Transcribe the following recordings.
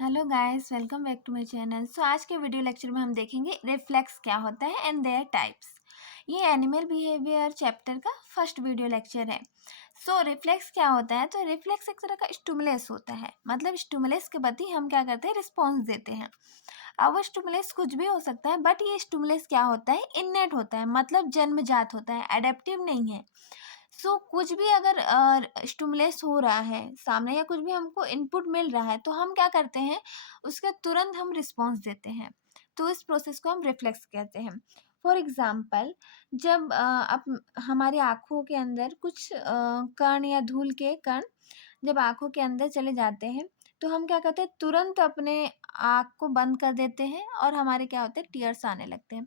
Hello guys, welcome back to my channel. So आज के video lecture में हम देखेंगे रिफ्लेक्स क्या होता है एंड देयर टाइप्स। ये एनिमल बिहेवियर चैप्टर का फर्स्ट वीडियो लेक्चर है। सो रिफ्लेक्स क्या होता है? तो रिफ्लेक्स एक तरह का स्टिमुलस होता है। मतलब स्टिमुलस के प्रति हम क्या करते हैं, रिस्पॉन्स देते हैं। अब वो स्टिमुलस कुछ भी हो सकता है, बट ये स्टिमुलस क्या होता है, इन्नेट होता है, मतलब जन्मजात होता है, एडेप्टिव नहीं है। कुछ भी अगर स्टिमुलस हो रहा है सामने या कुछ भी हमको इनपुट मिल रहा है, तो हम क्या करते हैं, उसका तुरंत हम रिस्पॉन्स देते हैं। तो इस प्रोसेस को हम रिफ्लेक्स कहते हैं। फॉर एग्जाम्पल, जब अब हमारी आँखों के अंदर कुछ कण या धूल के कण जब आँखों के अंदर चले जाते हैं, तो हम क्या करते हैं, तुरंत अपने आँख को बंद कर देते हैं और हमारे क्या होते हैं, टीयर्स आने लगते हैं।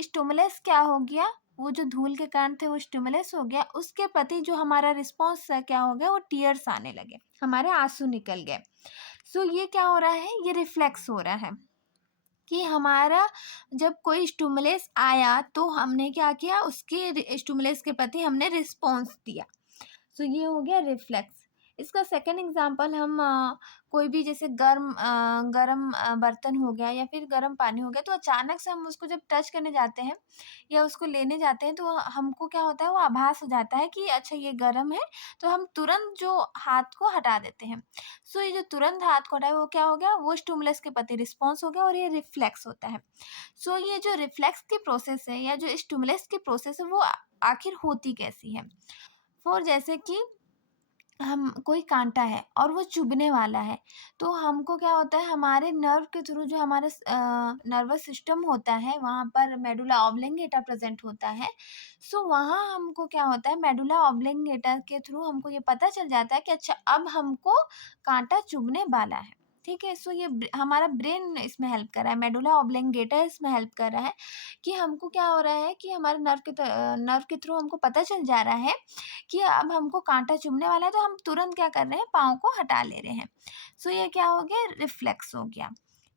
स्टिमुलस क्या हो गया, वो जो धूल के कारण थे वो स्टिमुलस हो गया, उसके प्रति जो हमारा रिस्पॉन्स है क्या हो गया, वो टीयर्स आने लगे, हमारे आंसू निकल गए। ये क्या हो रहा है, ये रिफ्लेक्स हो रहा है कि हमारा जब कोई स्टिमुलस आया तो हमने क्या किया, उसके स्टिमुलस के प्रति हमने रिस्पॉन्स दिया। ये हो गया रिफ्लेक्स। इसका सेकंड एग्जांपल हम कोई भी जैसे गर्म बर्तन हो गया या फिर गर्म पानी हो गया, तो अचानक से हम उसको जब टच करने जाते हैं या उसको लेने जाते हैं, तो हमको क्या होता है, वो आभास हो जाता है कि अच्छा ये गर्म है, तो हम तुरंत जो हाथ को हटा देते हैं। ये जो तुरंत हाथ को हटाए वो क्या हो गया, वो स्टिमुलस के प्रति रिस्पॉन्स हो गया और ये रिफ्लेक्स होता है। ये जो रिफ्लेक्स की प्रोसेस है या जो स्टिमुलस की प्रोसेस है, वो आखिर होती कैसी है। जैसे कि हम कोई कांटा है और वो चुभने वाला है, तो हमको क्या होता है, हमारे नर्व के थ्रू जो हमारे नर्वस सिस्टम होता है, वहाँ पर मेडुला ऑब्लिंगेटा प्रेजेंट होता है। वहाँ हमको क्या होता है, मेडुला ऑब्लिंगेटा के थ्रू हमको ये पता चल जाता है कि अच्छा अब हमको कांटा चुभने वाला है। ठीक है। ये हमारा ब्रेन इसमें हेल्प कर रहा है, मेडुला ऑब्लिंगेटा इसमें हेल्प कर रहा है कि हमको क्या हो रहा है कि हमारे नर्व के थ्रू हमको पता चल जा रहा है कि अब हमको कांटा चुभने वाला है, तो हम तुरंत क्या कर रहे हैं, पाँव को हटा ले रहे हैं। ये क्या हो गया, रिफ्लेक्स हो गया।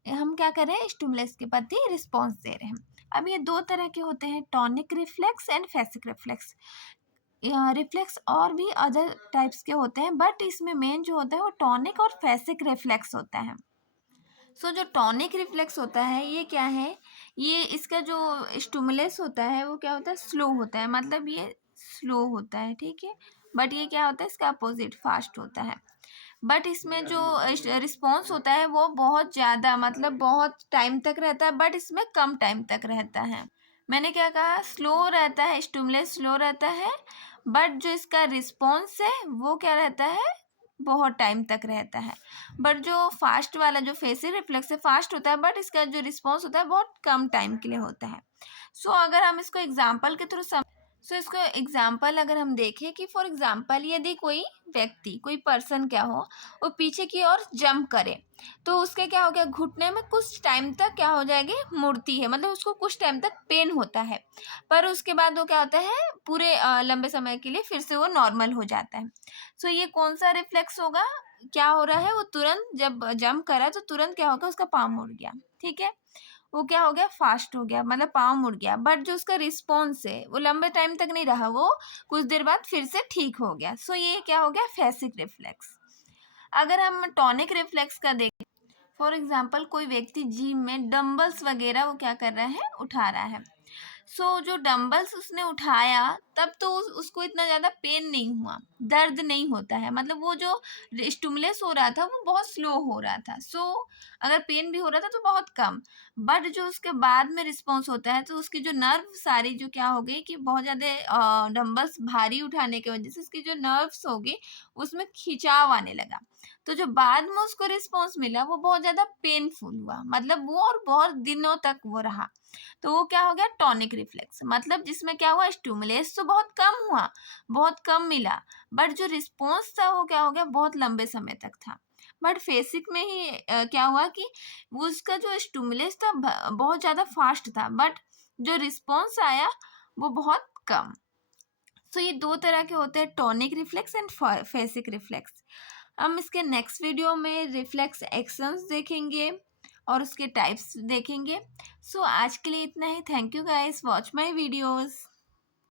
हम क्या कर रहे हैं, स्टिमुलस के प्रति रिस्पॉन्स दे रहे हैं। अब ये दो तरह के होते हैं, tonic reflex and phasic reflex. Reflex और भी अदर टाइप्स के होते हैं, बट इसमें मेन जो होता है वो टॉनिक और फेसिक रिफ्लेक्स होता है। जो टॉनिक रिफ्लेक्स होता है, ये क्या है, ये इसका जो स्टिमुलस होता है वो क्या होता है, स्लो होता है, मतलब ये स्लो होता है, ठीक है। बट ये क्या होता है, इसका अपोजिट फास्ट होता है। बट इसमें जो रिस्पॉन्स होता है वो बहुत ज़्यादा, मतलब बहुत टाइम तक रहता है, बट इसमें कम टाइम तक रहता है। मैंने क्या कहा, स्लो रहता है, स्टिमुलस स्लो रहता है, बट जो इसका रिस्पॉन्स है वो क्या रहता है, बहुत टाइम तक रहता है। बट जो फास्ट वाला जो फेसियल रिफ्लेक्स है, फास्ट होता है, बट इसका जो रिस्पॉन्स होता है बहुत कम टाइम के लिए होता है। अगर हम इसको एग्जाम्पल के थ्रू इसको एग्जाम्पल अगर हम देखें कि फॉर एग्जाम्पल यदि कोई व्यक्ति, कोई पर्सन क्या हो, वो पीछे की ओर जंप करे, तो उसके क्या हो गया, घुटने में कुछ टाइम तक क्या हो जाएगी, मुड़ती है, मतलब उसको कुछ टाइम तक पेन होता है, पर उसके बाद वो क्या होता है, पूरे लंबे समय के लिए फिर से वो नॉर्मल हो जाता है। ये कौन सा रिफ्लेक्स होगा, क्या हो रहा है, वो तुरंत जब जंप करा तो तुरंत क्या होगा, उसका पाँव मुड़ गया, ठीक है, वो क्या हो गया, फास्ट हो गया, मतलब पाँव मुड़ गया। बट जो उसका रिस्पॉन्स है वो लंबे टाइम तक नहीं रहा, वो कुछ देर बाद फिर से ठीक हो गया। ये क्या हो गया, फेसिक रिफ्लेक्स। अगर हम टॉनिक रिफ्लेक्स का देखें, फॉर एग्जाम्पल कोई व्यक्ति जिम में डंबल्स वगैरह वो क्या कर रहा है, उठा रहा है। जो डंबल्स उसने उठाया, तब तो उसको इतना ज़्यादा पेन नहीं हुआ, दर्द नहीं होता है, मतलब वो जो स्टिमुलस हो रहा था वो बहुत स्लो हो रहा था। अगर पेन भी हो रहा था तो बहुत कम। बट जो उसके बाद में रिस्पॉन्स होता है, तो उसकी जो नर्व सारी जो क्या हो गई कि बहुत ज़्यादा डंबल्स भारी उठाने की वजह से उसकी जो नर्व्स हो गई, उसमें खिंचाव आने लगा। तो जो बाद में उसको रिस्पॉन्स मिला वो बहुत ज़्यादा पेनफुल हुआ, मतलब वो और बहुत दिनों तक वो रहा। तो वो क्या हो गया, टॉनिक रिफ्लेक्स, मतलब जिसमें क्या हुआ, स्टिमुलस तो बहुत कम हुआ, बहुत कम मिला, बट जो रिस्पॉन्स था वो क्या हो गया, बहुत लंबे समय तक था। बट फेसिक में ही क्या हुआ कि उसका जो स्टिमुलस था बहुत ज़्यादा फास्ट था, बट जो रिस्पॉन्स आया वो बहुत कम। ये दो तरह के होते हैं, tonic reflex and phasic reflex. हम इसके नेक्स्ट वीडियो में रिफ्लेक्स एक्शंस देखेंगे और उसके टाइप्स देखेंगे। आज के लिए इतना ही। Thank you guys, watch my videos.